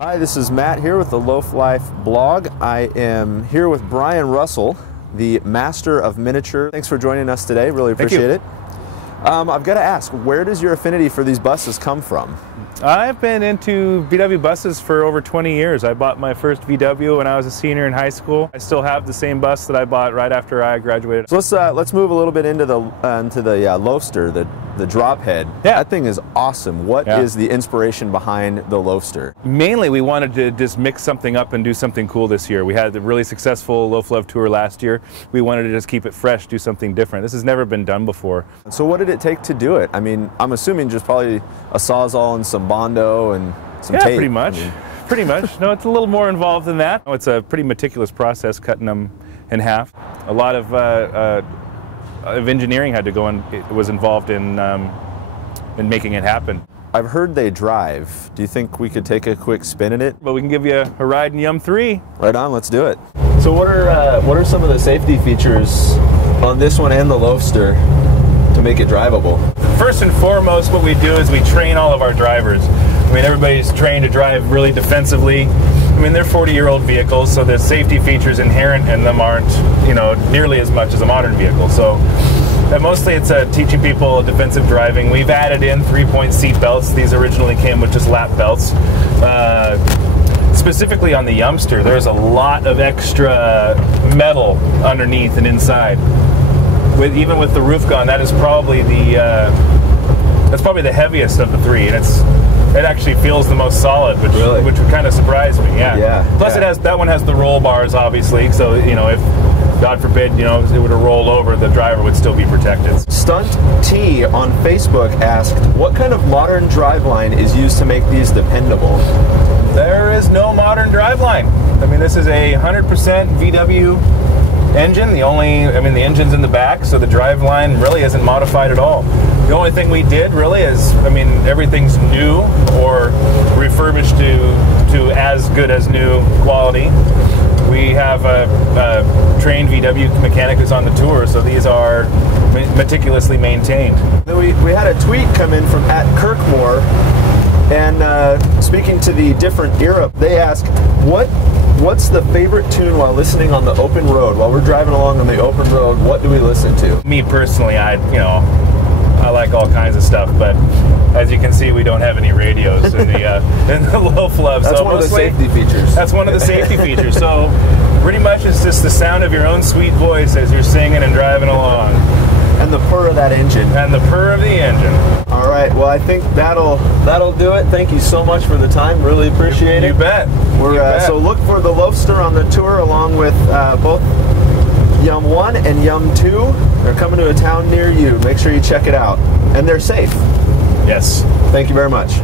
Hi, this is Matt here with the Loaf Life blog. I am here with Brian Russell, the master of miniature. Thanks for joining us today. Really appreciate it. I've got to ask, where does your affinity for these buses come from? I've been into VW buses for over 20 years. I bought my first VW when I was a senior in high school. I still have the same bus that I bought right after I graduated. So let's move a little bit into the Lobster, the drop head. Yeah. That thing is awesome. What is the inspiration behind the Lobster? Mainly, we wanted to just mix something up and do something cool this year. We had a really successful Loaf Love tour last year. We wanted to just keep it fresh, do something different. This has never been done before. So what did it take to do it? I mean, I'm assuming just probably a Sawzall and some Bondo and some tape. Yeah, pretty much. Pretty much. No, it's a little more involved than that. It's a pretty meticulous process, cutting them in half. A lot of engineering had to go and it was involved in making it happen. I've heard they drive. Do you think we could take a quick spin in it? But we can give you a ride in Yum 3. Right on, let's do it. So what are some of the safety features on this one and the Lobster to make it drivable? First and foremost, what we do is we train all of our drivers. I mean, everybody's trained to drive really defensively. I mean, they're 40-year-old vehicles, so the safety features inherent in them aren't, nearly as much as a modern vehicle. So mostly it's teaching people defensive driving. We've added in 3-point seat belts. These originally came with just lap belts. Specifically on the Youngster, there's a lot of extra metal underneath and inside. Even with the roof gone, that is probably the heaviest of the three, and it actually feels the most solid, which would kind of surprise me. Yeah. Plus, that one has the roll bars, obviously. So if God forbid it were to roll over, the driver would still be protected. Stunt T on Facebook asked, what kind of modern driveline is used to make these dependable? There is no modern driveline. I mean, this is a 100% VW engine. The engine's in the back, so the driveline really isn't modified at all. The only thing we did really is, everything's new or refurbished to as good as new quality. We have a trained VW mechanic who's on the tour, so these are meticulously maintained. We had a tweet come in from @Kirkmore, and speaking to the different era, they ask, what's the favorite tune while listening on the open road? While we're driving along on the open road, what do we listen to? Me personally, I like all kinds of stuff, but as you can see, we don't have any radios in the Loaf Love. That's one of the safety features. That's one of the safety features. So pretty much it's just the sound of your own sweet voice as you're singing and driving along. And the purr of that engine. And the purr of the engine. All right, well, I think that'll do it. Thank you so much for the time. Really appreciate it. You bet. So look for the Lobster on the tour along with both Yum 1 and Yum 2. They're coming to a town near you. Make sure you check it out. And they're safe. Yes. Thank you very much.